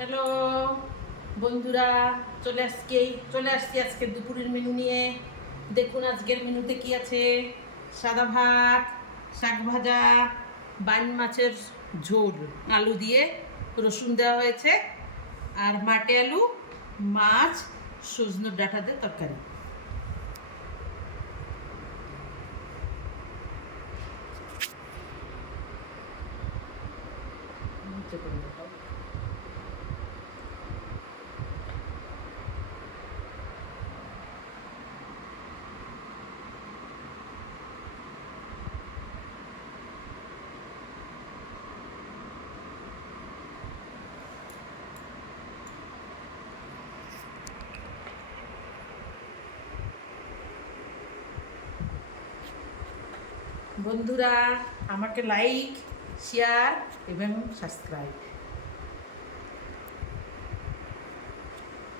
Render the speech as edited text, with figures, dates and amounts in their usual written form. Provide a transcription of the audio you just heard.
Hello বন্ধুরা, চলে আসছি আজকে দুপুরের মেনু নিয়ে। দেখুন আজকের মেনুতে কি আছে। সাদা ভাত, শাক ভাজা, বাইন মাছের ঝোল, আলু দিয়ে রসুন দেওয়া হয়েছে, আর মাটে আলু, মাছ, সজনের ডাঁটা দিয়ে তরকারি। বন্ধুরা, আমাকে লাইক, শেয়ার এবং সাবস্ক্রাইব